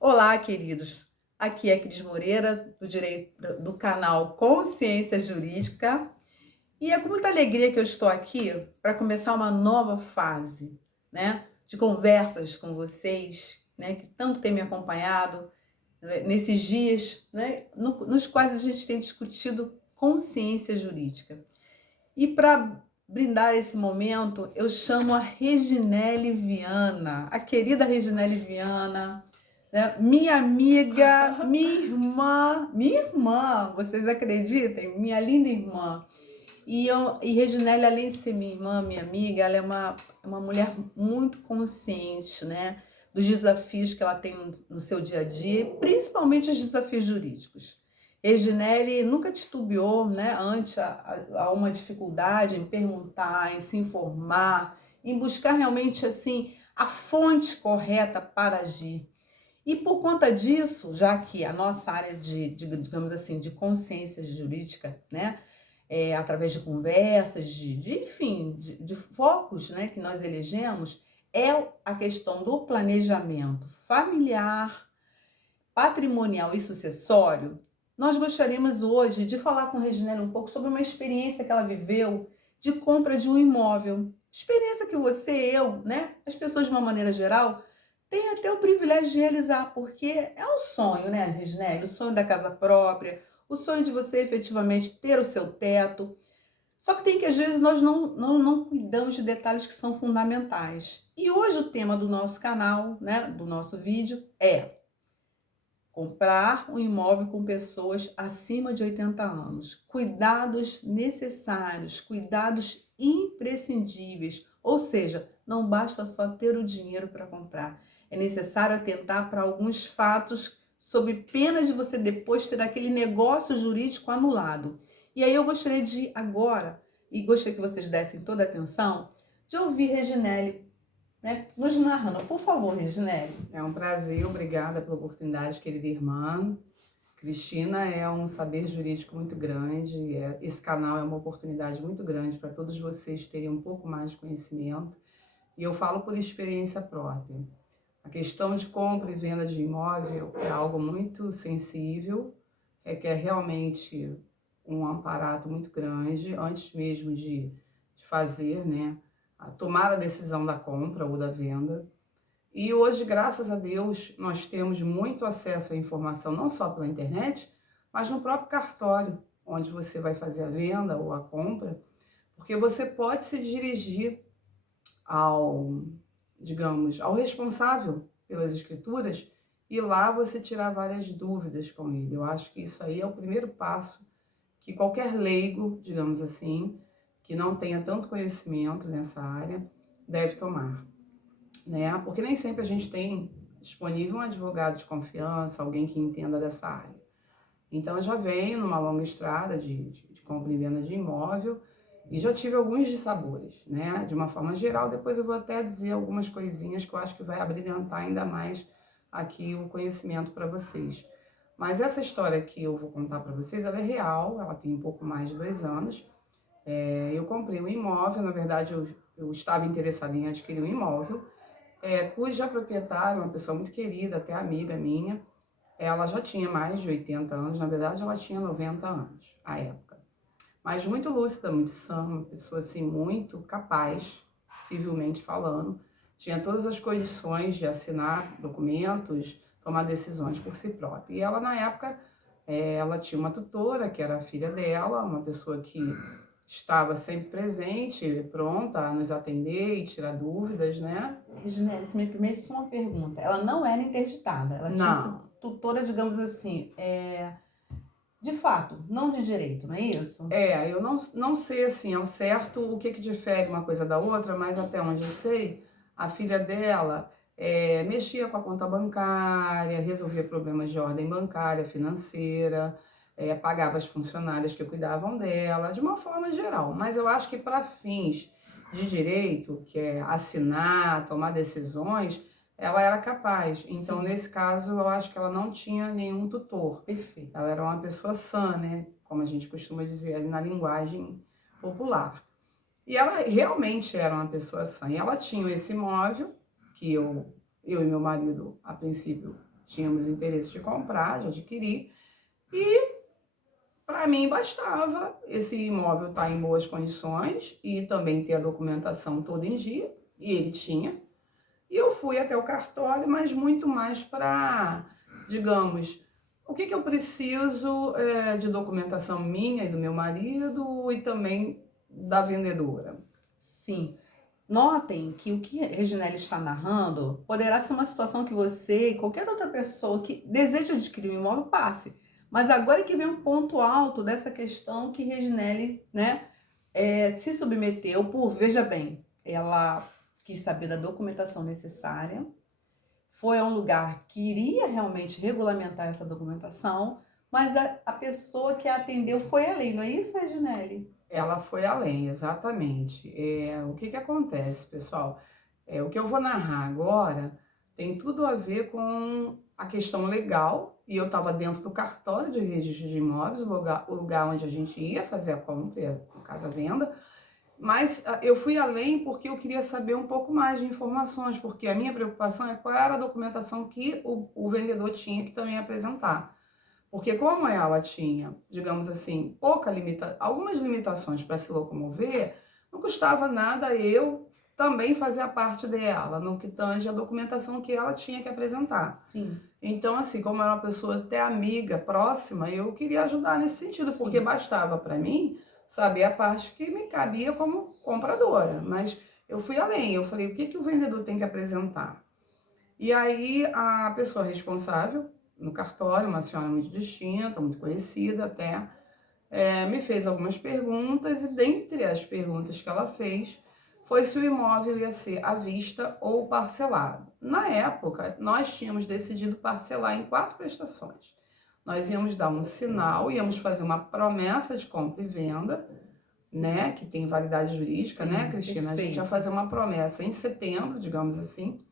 Olá, queridos. Aqui é Cris Moreira, do canal Consciência Jurídica. E é com muita alegria que eu estou aqui para começar uma nova fase, né, de conversas com vocês, né, que tanto têm me acompanhado, né, nesses dias, né, nos quais a gente tem discutido consciência jurídica. E para brindar esse momento, eu chamo a Reginele Viana, a querida Reginele Viana, né? Minha amiga, minha irmã, vocês acreditem? Minha linda irmã. E Reginele, além de ser minha irmã, minha amiga, ela é uma mulher muito consciente, né? Dos desafios que ela tem no seu dia a dia, principalmente os desafios jurídicos. Reginele nunca titubeou, né, ante a uma dificuldade em perguntar, em se informar, em buscar realmente assim a fonte correta para agir. E por conta disso, já que a nossa área digamos assim, de consciência jurídica, né, através de conversas, enfim, de focos, né, que nós elegemos, é a questão do planejamento familiar, patrimonial e sucessório. Nós gostaríamos hoje de falar com a Reginele um pouco sobre uma experiência que ela viveu de compra de um imóvel. Experiência que você, eu, né, as pessoas de uma maneira geral, têm até o privilégio de realizar, porque é um sonho, né, Reginele? O sonho da casa própria, o sonho de você efetivamente ter o seu teto. Só que tem que, às vezes, nós não cuidamos de detalhes que são fundamentais. E hoje o tema do nosso canal, né, do nosso vídeo, é comprar um imóvel com pessoas acima de 80 anos. Cuidados necessários, cuidados imprescindíveis. Ou seja, não basta só ter o dinheiro para comprar. É necessário atentar para alguns fatos sob pena de você depois ter aquele negócio jurídico anulado. E aí eu gostaria de agora, e gostaria que vocês dessem toda a atenção, de ouvir Reginele, né, nos narrando. Por favor, Reginele. É um prazer, obrigada pela oportunidade, querida irmã. Cristina é um saber jurídico muito grande, esse canal é uma oportunidade muito grande para todos vocês terem um pouco mais de conhecimento, e eu falo por experiência própria. A questão de compra e venda de imóvel é algo muito sensível, requer realmente um aparato muito grande, antes mesmo de fazer, né, tomar a decisão da compra ou da venda. E hoje, graças a Deus, nós temos muito acesso à informação, não só pela internet, mas no próprio cartório, onde você vai fazer a venda ou a compra, porque você pode se dirigir ao, digamos, ao responsável pelas escrituras e lá você tirar várias dúvidas com ele. Eu acho que isso aí é o primeiro passo que qualquer leigo, digamos assim, que não tenha tanto conhecimento nessa área, deve tomar, né? Porque nem sempre a gente tem disponível um advogado de confiança, alguém que entenda dessa área. Então, eu já venho numa longa estrada de compra e venda de imóvel e já tive alguns dissabores, né? De uma forma geral, depois eu vou até dizer algumas coisinhas que eu acho que vai abrilhantar ainda mais aqui o conhecimento para vocês. Mas essa história que eu vou contar para vocês, ela é real, ela tem um pouco mais de 2 anos. Eu comprei um imóvel, na verdade eu estava interessada em adquirir um imóvel, cuja proprietária, uma pessoa muito querida, até amiga minha, ela já tinha mais de 80 anos, na verdade ela tinha 90 anos à época. Mas muito lúcida, muito sã, uma pessoa assim muito capaz, civilmente falando, tinha todas as condições de assinar documentos, tomar decisões por si própria. E ela na época, ela tinha uma tutora, que era a filha dela, uma pessoa que estava sempre presente, pronta a nos atender e tirar dúvidas, né? Reginele, se me permite só uma pergunta. Ela não era interditada, ela tinha sido Não. tutora, digamos assim, de fato, não de direito, não é isso? Eu não sei assim ao certo o que difere uma coisa da outra, mas até onde eu sei, a filha dela mexia com a conta bancária, resolvia problemas de ordem bancária, financeira, pagava as funcionárias que cuidavam dela, de uma forma geral. Mas eu acho que para fins de direito, que é assinar, tomar decisões, ela era capaz. Então, Sim. nesse caso, eu acho que ela não tinha nenhum tutor. Perfeito. Ela era uma pessoa sã, né? Como a gente costuma dizer ali na linguagem popular. E ela realmente era uma pessoa sã. E ela tinha esse imóvel, que eu e meu marido, a princípio, tínhamos interesse de comprar, de adquirir, e para mim bastava esse imóvel estar em boas condições e também ter a documentação toda em dia, e ele tinha. E eu fui até o cartório, mas muito mais para, digamos, o que eu preciso de documentação minha e do meu marido e também da vendedora. Sim. Notem que o que a Reginele está narrando poderá ser uma situação que você e qualquer outra pessoa que deseja adquirir um imóvel passe. Mas agora é que vem um ponto alto dessa questão que Reginele, né, se submeteu por, veja bem, ela quis saber da documentação necessária, foi a um lugar que iria realmente regulamentar essa documentação, mas a pessoa que a atendeu foi além, não é isso, Reginele? Ela foi além, exatamente. O que acontece, pessoal? O que eu vou narrar agora tem tudo a ver com a questão legal, e eu estava dentro do cartório de registro de imóveis, o lugar onde a gente ia fazer a compra, no caso a venda, mas eu fui além porque eu queria saber um pouco mais de informações, porque a minha preocupação é qual era a documentação que o vendedor tinha que também apresentar. Porque como ela tinha, digamos assim, algumas limitações para se locomover, não custava nada eu também fazer a parte dela, no que tange a documentação que ela tinha que apresentar. Sim. Então, assim, como era uma pessoa até amiga, próxima, eu queria ajudar nesse sentido, Sim. porque bastava para mim saber a parte que me cabia como compradora. Mas eu fui além, eu falei, o que o vendedor tem que apresentar? E aí a pessoa responsável no cartório, uma senhora muito distinta, muito conhecida até, me fez algumas perguntas, e dentre as perguntas que ela fez foi se o imóvel ia ser à vista ou parcelado. Na época, nós tínhamos decidido parcelar em 4 prestações. Nós íamos dar um sinal, íamos fazer uma promessa de compra e venda, né, que tem validade jurídica, sim, né, Cristina? perfeito. A gente ia fazer uma promessa em setembro, digamos assim.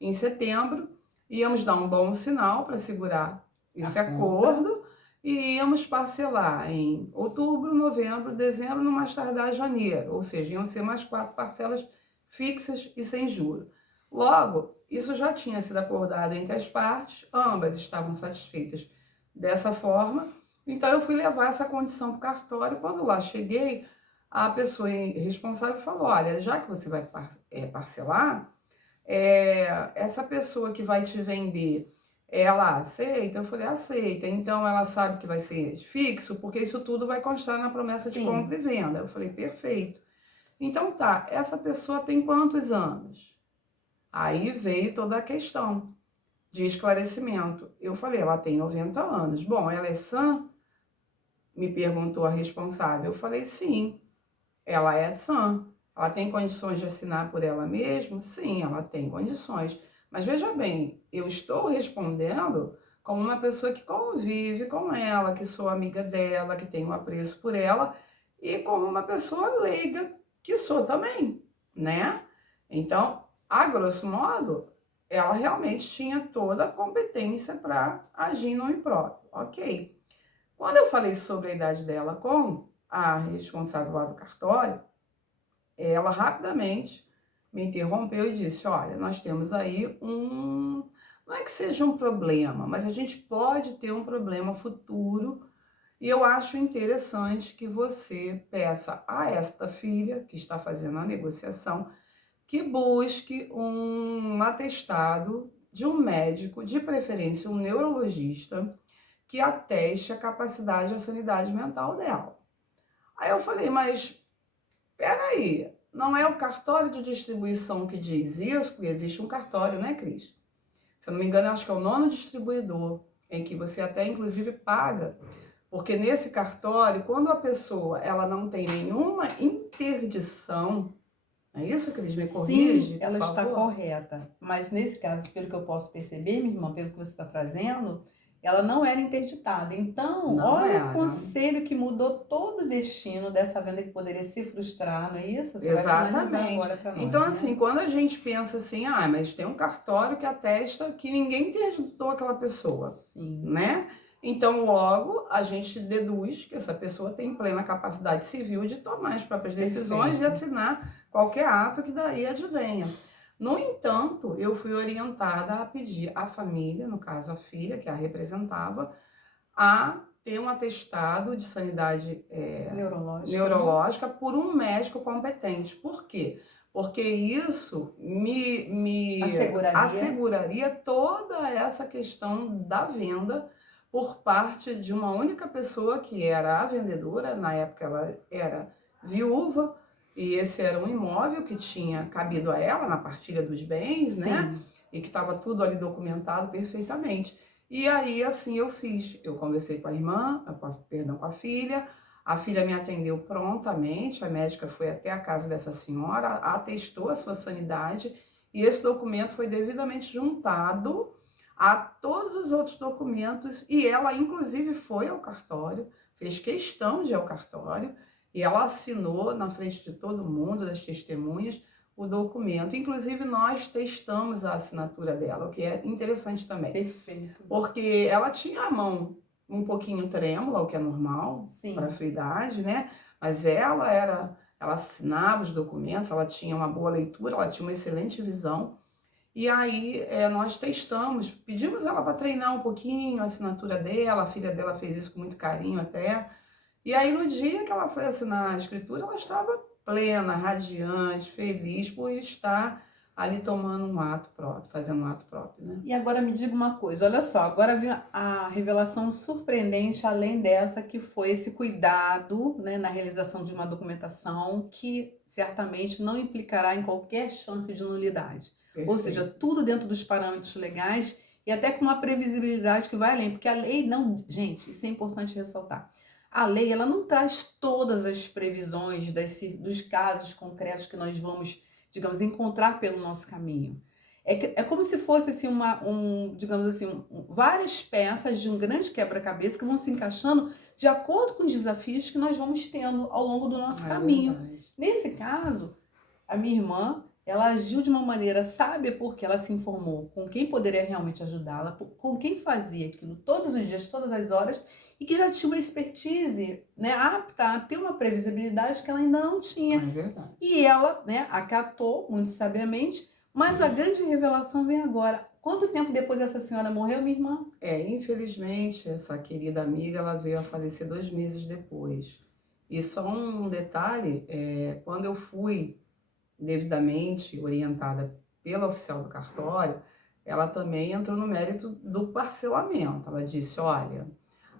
Em setembro, íamos dar um bom sinal para segurar esse acordo e íamos parcelar em outubro, novembro, dezembro, no mais tardar janeiro. Ou seja, iam ser mais 4 parcelas fixas e sem juro. Logo, isso já tinha sido acordado entre as partes, ambas estavam satisfeitas dessa forma. Então, eu fui levar essa condição para o cartório. Quando lá cheguei, a pessoa responsável falou, olha, já que você vai parcelar, essa pessoa que vai te vender, ela aceita? Eu falei, aceita. Então, ela sabe que vai ser fixo, porque isso tudo vai constar na promessa de compra e venda. Eu falei, perfeito. Então, tá, essa pessoa tem quantos anos? Aí veio toda a questão de esclarecimento. Eu falei, ela tem 90 anos. Bom, ela é sã? Me perguntou a responsável. Eu falei, sim, ela é sã. Ela tem condições de assinar por ela mesma? Sim, ela tem condições. Mas veja bem, eu estou respondendo como uma pessoa que convive com ela, que sou amiga dela, que tenho apreço por ela, e como uma pessoa leiga, que sou também, né? Então, a grosso modo, ela realmente tinha toda a competência para agir no impróprio. Ok. Quando eu falei sobre a idade dela com a responsável lá do cartório, ela rapidamente me interrompeu e disse, olha, nós temos aí não é que seja um problema, mas a gente pode ter um problema futuro, e eu acho interessante que você peça a esta filha, que está fazendo a negociação, que busque um atestado de um médico, de preferência um neurologista, que ateste a capacidade e a sanidade mental dela. Aí eu falei, mas peraí, não é o cartório de distribuição que diz isso? Porque existe um cartório, né, Cris? Se eu não me engano, acho que é o 9º distribuidor, em que você até, inclusive, paga. Porque nesse cartório, quando a pessoa ela não tem nenhuma interdição, é isso, Cris? Me corrige, sim, ela por está favor? correta. Mas nesse caso, pelo que eu posso perceber, minha irmã, pelo que você está trazendo, ela não era interditada. Então, Não olha era. o conselho que mudou todo o destino dessa venda que poderia se frustrar, não é isso? Você vai finalizar Exatamente. agora para nós, Então, né? assim, quando a gente pensa assim, mas tem um cartório que atesta que ninguém interditou aquela pessoa, Sim. né? Então, logo, a gente deduz que essa pessoa tem plena capacidade civil de tomar as próprias decisões, de Perfeito. assinar qualquer ato que daí advenha. No entanto, eu fui orientada a pedir à família, no caso a filha, que a representava, a ter um atestado de sanidade Neurológica, né? neurológica por um médico competente. Por quê? Porque isso me Asseguraria. asseguraria toda essa questão da venda por parte de uma única pessoa que era a vendedora, na época ela era viúva, e esse era um imóvel que tinha cabido a ela na partilha dos bens, né? Sim. E que estava tudo ali documentado perfeitamente. E aí, assim, eu fiz. Eu conversei com a irmã, perdão, com a filha me atendeu prontamente, a médica foi até a casa dessa senhora, atestou a sua sanidade, e esse documento foi devidamente juntado a todos os outros documentos, e ela, inclusive, foi ao cartório, fez questão de ir ao cartório, e ela assinou na frente de todo mundo, das testemunhas, o documento. Inclusive, nós testamos a assinatura dela, o que é interessante também. Perfeito. Porque ela tinha a mão um pouquinho trêmula, o que é normal para a Sim. sua idade, né? Mas ela assinava os documentos, ela tinha uma boa leitura, ela tinha uma excelente visão. E aí nós testamos, pedimos ela para treinar um pouquinho a assinatura dela, a filha dela fez isso com muito carinho até. E aí no dia que ela foi assinar a escritura, ela estava plena, radiante, feliz por estar ali tomando um ato próprio, fazendo um ato próprio, né? E agora me diga uma coisa, olha só, agora vem a revelação surpreendente, além dessa, que foi esse cuidado, né, na realização de uma documentação que certamente não implicará em qualquer chance de nulidade. Ou seja, Perfeito. tudo dentro dos parâmetros legais e até com uma previsibilidade que vai além, porque a lei não, gente, isso é importante ressaltar. A lei, ela não traz todas as previsões dos casos concretos que nós vamos, digamos, encontrar pelo nosso caminho. É como se fosse assim, digamos assim, várias peças de um grande quebra-cabeça que vão se encaixando de acordo com os desafios que nós vamos tendo ao longo do nosso É caminho. verdade. Nesse caso, a minha irmã, ela agiu de uma maneira sábia porque ela se informou com quem poderia realmente ajudá-la, com quem fazia aquilo todos os dias, todas as horas, e que já tinha uma expertise, né, apta a ter uma previsibilidade que ela ainda não tinha. É verdade. E ela, né, acatou muito sabiamente, mas a grande revelação vem agora. Quanto tempo depois essa senhora morreu, minha irmã? Infelizmente, essa querida amiga, ela veio a falecer 2 meses depois. E só um detalhe, quando eu fui devidamente orientada pela oficial do cartório, ela também entrou no mérito do parcelamento. Ela disse, olha,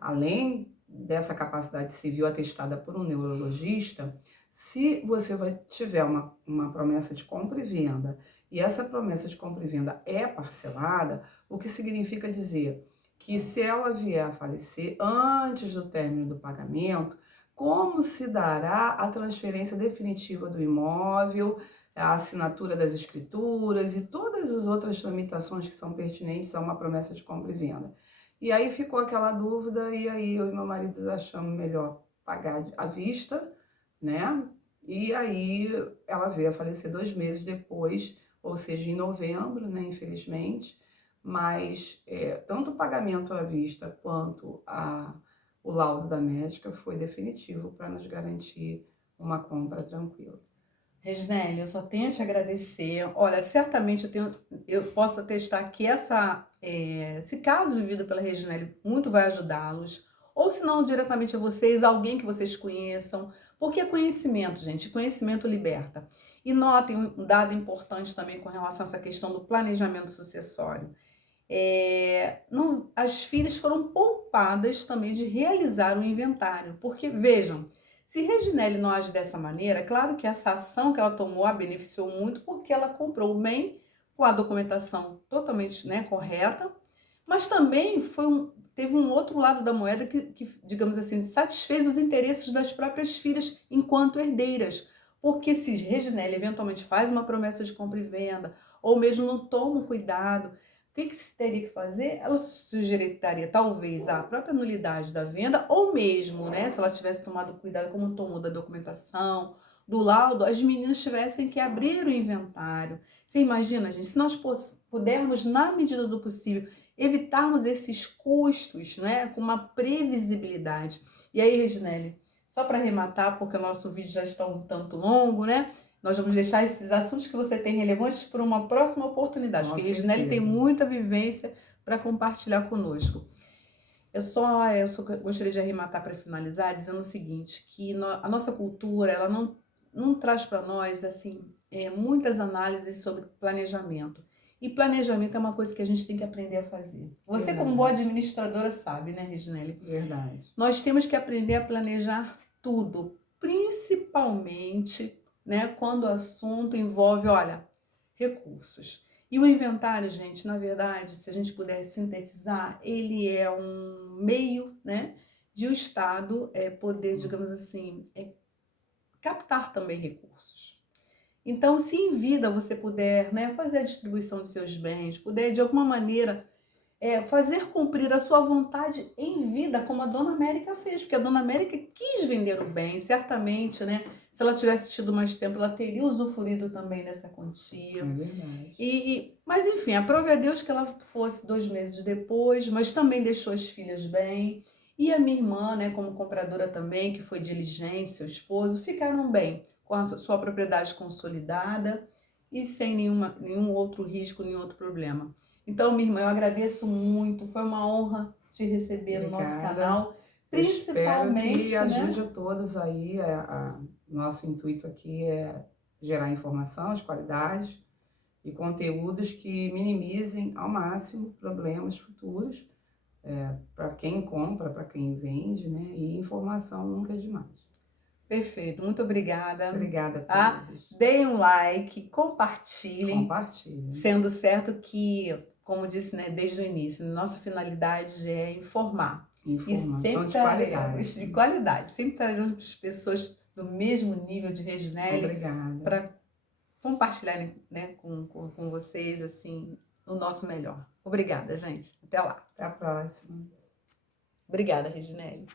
além dessa capacidade civil atestada por um neurologista, se você tiver uma promessa de compra e venda, e essa promessa de compra e venda é parcelada, o que significa dizer que se ela vier a falecer antes do término do pagamento, como se dará a transferência definitiva do imóvel, a assinatura das escrituras e todas as outras tramitações que são pertinentes a uma promessa de compra e venda. E aí ficou aquela dúvida, e aí eu e meu marido achamos melhor pagar à vista, né? E aí ela veio a falecer 2 meses depois, ou seja, em novembro, né, infelizmente. Mas tanto o pagamento à vista quanto o laudo da médica foi definitivo para nos garantir uma compra tranquila. Reginele, eu só tenho a te agradecer. Olha, certamente eu posso atestar que esse caso vivido pela Reginele muito vai ajudá-los. Ou se não, diretamente a vocês, alguém que vocês conheçam. Porque é conhecimento, gente. Conhecimento liberta. E notem um dado importante também com relação a essa questão do planejamento sucessório. As filhas foram poupadas também de realizar o inventário. Porque, vejam, se Reginele não age dessa maneira, é claro que essa ação que ela tomou a beneficiou muito porque ela comprou o bem com a documentação totalmente, né, correta, mas também teve um outro lado da moeda que, digamos assim, satisfez os interesses das próprias filhas enquanto herdeiras. Porque se Reginele eventualmente faz uma promessa de compra e venda, ou mesmo não toma um cuidado, o que se teria que fazer? Ela sujeitaria talvez a própria nulidade da venda, ou mesmo, né, se ela tivesse tomado cuidado como tomou da documentação, do laudo, as meninas tivessem que abrir o inventário. Você imagina, gente, se nós pudermos, na medida do possível, evitarmos esses custos, né, com uma previsibilidade. E aí, Reginele, só para arrematar, porque o nosso vídeo já está um tanto longo, né? Nós vamos deixar esses assuntos que você tem relevantes para uma próxima oportunidade, Com porque a Reginele tem certeza. muita vivência para compartilhar conosco. Eu gostaria de arrematar para finalizar dizendo o seguinte, que a nossa cultura, ela não traz para nós, assim, muitas análises sobre planejamento. E planejamento é uma coisa que a gente tem que aprender a fazer. Você, Verdade. como boa administradora, sabe, né, Reginele? Verdade. Nós temos que aprender a planejar tudo, principalmente, né, quando o assunto envolve, olha, recursos. E o inventário, gente, na verdade, se a gente puder sintetizar, ele é um meio, né, de o Estado poder, digamos assim, captar também recursos. Então, se em vida você puder, né, fazer a distribuição dos seus bens, puder de alguma maneira fazer cumprir a sua vontade em vida, como a Dona América fez, porque a Dona América quis vender o bem, certamente, né? Se ela tivesse tido mais tempo, ela teria usufruído também dessa quantia. É verdade. Mas enfim, aprove a Deus que ela fosse 2 meses depois, mas também deixou as filhas bem. E a minha irmã, né, como compradora também, que foi diligente, seu esposo, ficaram bem, com a sua propriedade consolidada e sem nenhum outro risco, nenhum outro problema. Então, minha irmã, eu agradeço muito, foi uma honra te receber no nosso canal, principalmente, eu espero que ajude né? a todos aí, nosso intuito aqui é gerar informação de qualidade e conteúdos que minimizem ao máximo problemas futuros para quem compra, para quem vende, né? E informação nunca é demais. Perfeito, muito obrigada. Obrigada a todos. Deem um like, compartilhem. Compartilhem. Sendo certo que, como disse, né, desde o início, nossa finalidade é informar. Informação e sempre de qualidade. De qualidade. Sempre traremos pessoas do mesmo nível de Reginele Obrigada. para compartilhar, né, com vocês assim, o nosso melhor. Obrigada, gente. Até lá. Até a próxima. Obrigada, Reginele.